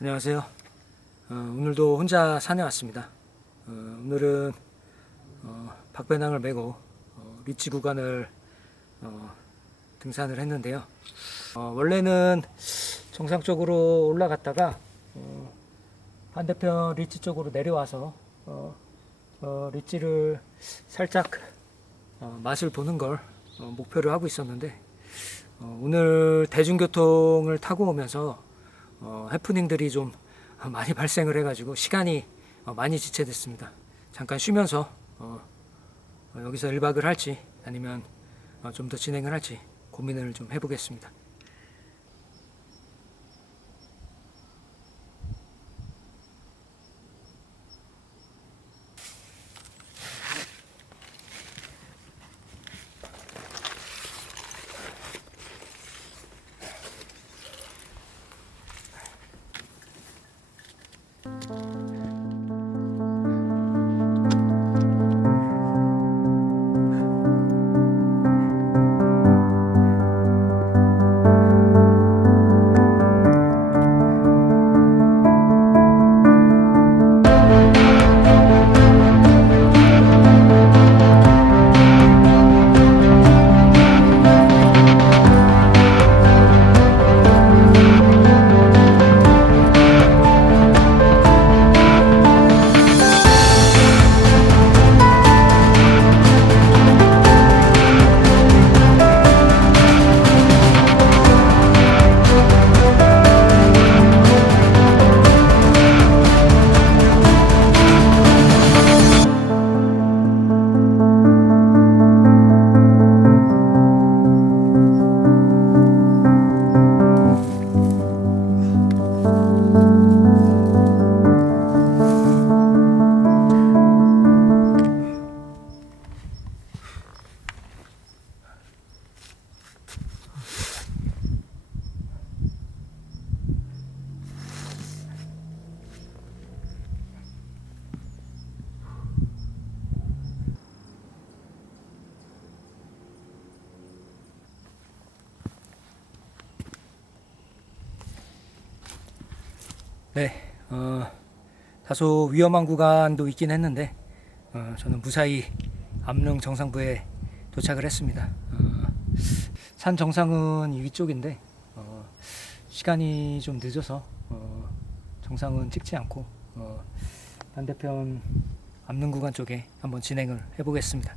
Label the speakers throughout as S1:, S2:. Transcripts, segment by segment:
S1: 안녕하세요. 어, 오늘도 혼자 산에 왔습니다. 어, 오늘은 어, 박배낭을 메고 어, 리치 구간을 어, 등산을 했는데요. 어, 원래는 정상 쪽으로 올라갔다가 어, 반대편 리치 쪽으로 내려와서 어, 어, 리치를 살짝 어, 맛을 보는 걸 어, 목표로 하고 있었는데 어, 오늘 대중교통을 타고 오면서 어, 해프닝들이 좀 많이 발생을 해가지고 시간이 어, 많이 지체됐습니다. 잠깐 쉬면서 어, 어, 여기서 1박을 할지 아니면 어, 좀더 진행을 할지 고민을 좀 해보겠습니다. 네, 어, 다소 위험한 구간도 있긴 했는데 어, 저는 무사히 암릉 정상부에 도착을 했습니다. 어, 산 정상은 이 위쪽인데 어, 시간이 좀 늦어서 어, 정상은 찍지 않고 어, 반대편 암릉 구간 쪽에 한번 진행을 해보겠습니다.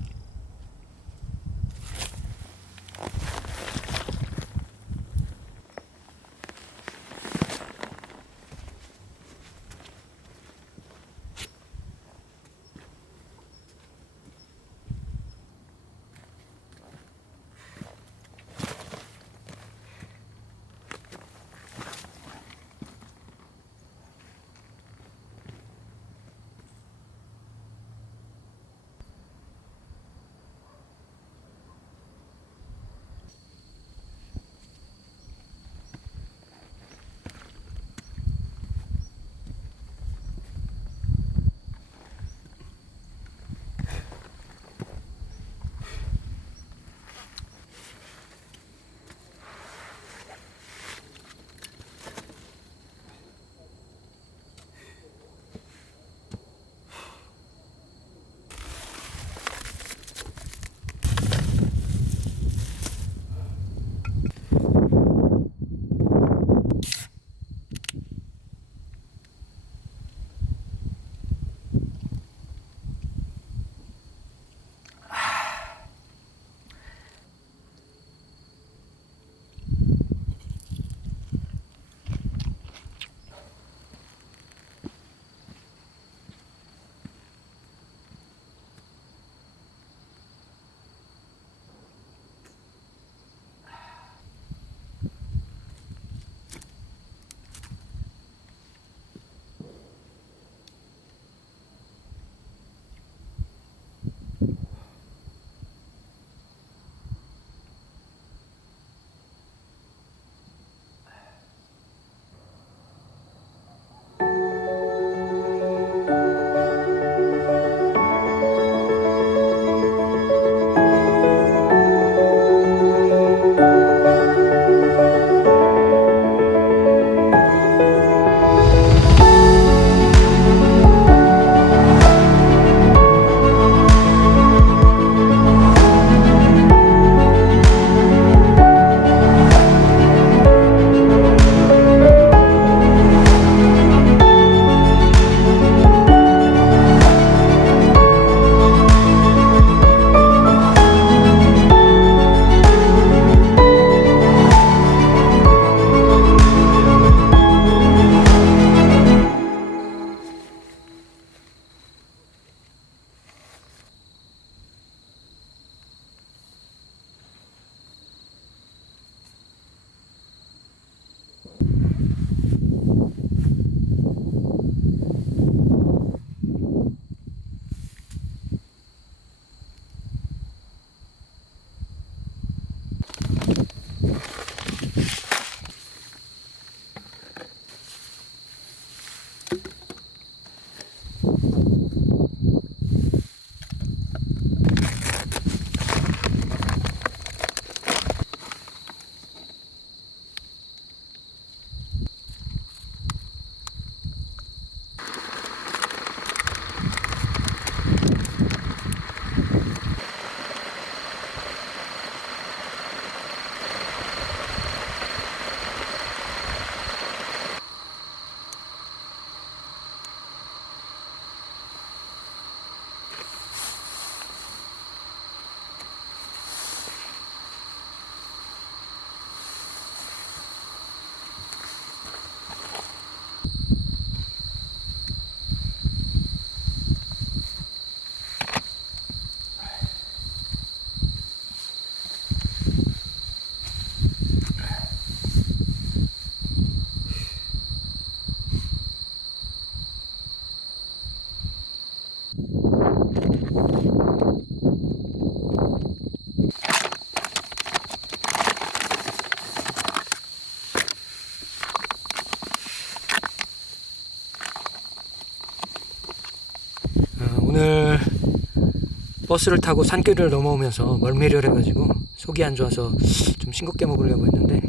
S1: 버스를 타고 산길을 넘어오면서 멀미를 해가지고 속이 안 좋아서 좀 싱겁게 먹으려고 했는데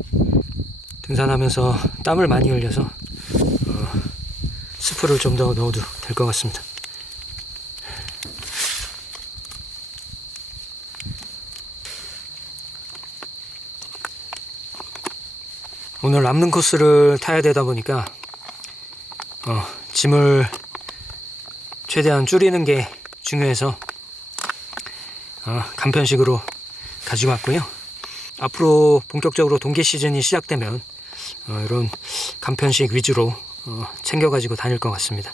S1: 등산하면서 땀을 많이 흘려서 어, 스프를 좀 더 넣어도 될 것 같습니다. 오늘 남는 코스를 타야 되다 보니까 어, 짐을 최대한 줄이는 게 중요해서 어, 간편식으로 가지고 왔고요. 앞으로 본격적으로 동계 시즌이 시작되면 어, 이런 간편식 위주로 어, 챙겨가지고 다닐 것 같습니다.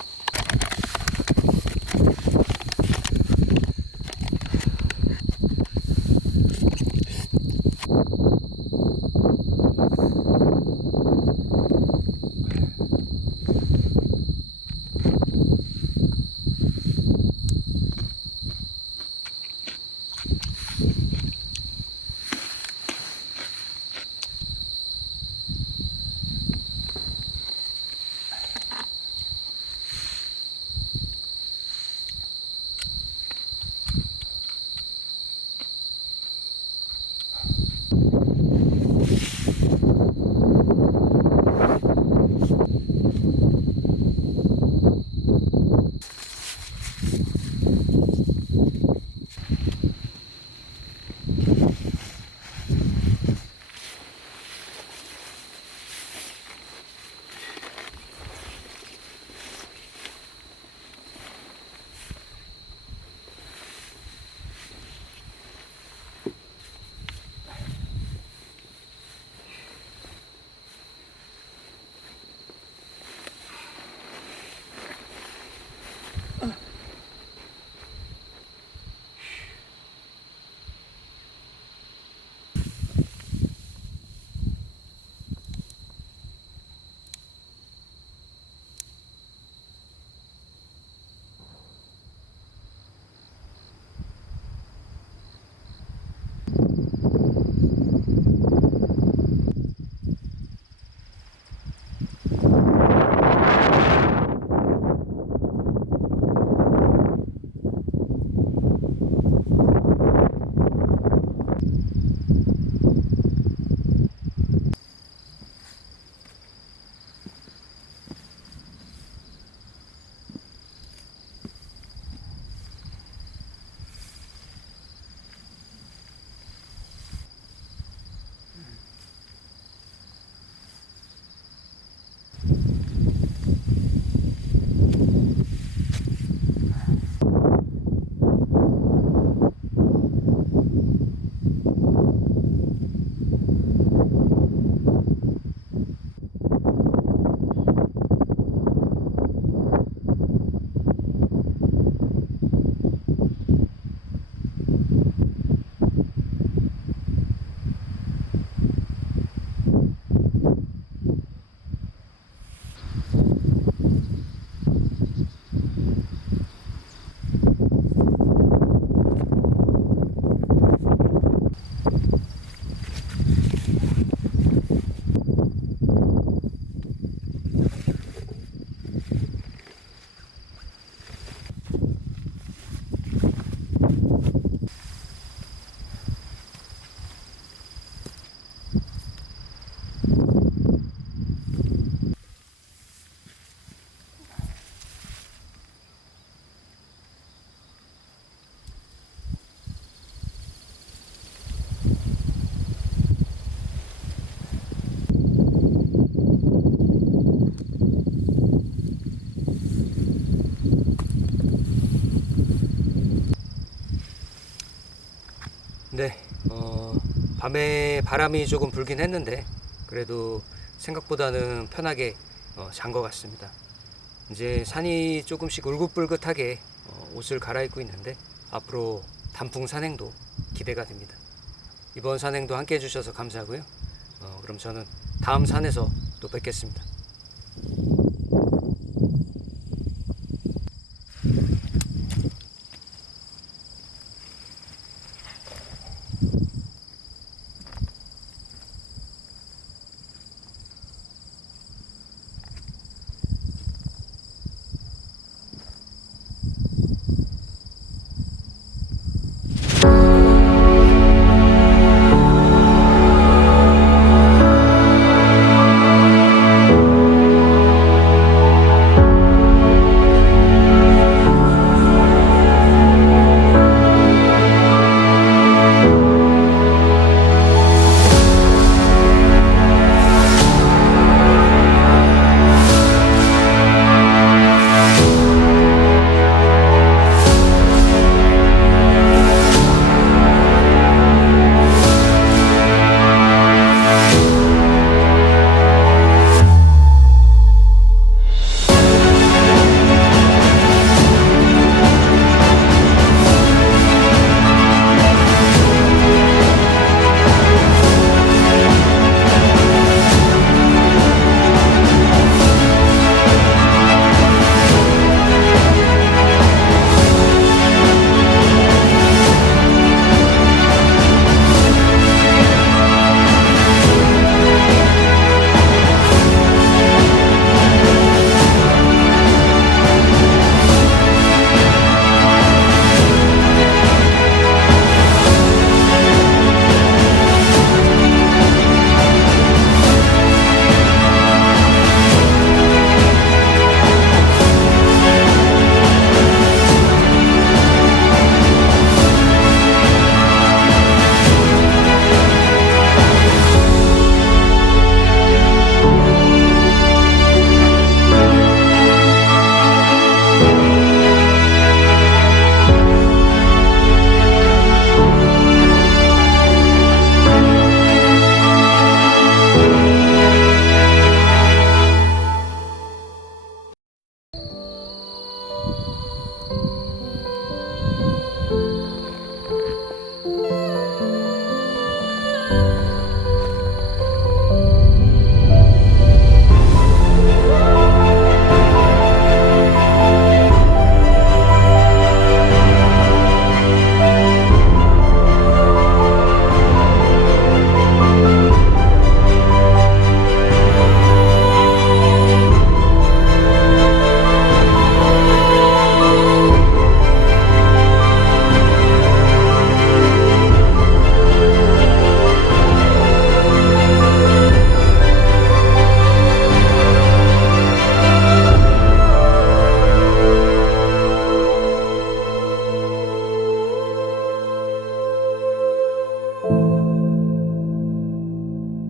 S1: 밤에 바람이 조금 불긴 했는데 그래도 생각보다는 편하게 어, 잔것 같습니다. 이제 산이 조금씩 울긋불긋하게 어, 옷을 갈아입고 있는데 앞으로 단풍 산행도 기대가 됩니다. 이번 산행도 함께 해주셔서 감사하고요. 어, 그럼 저는 다음 산에서 또 뵙겠습니다.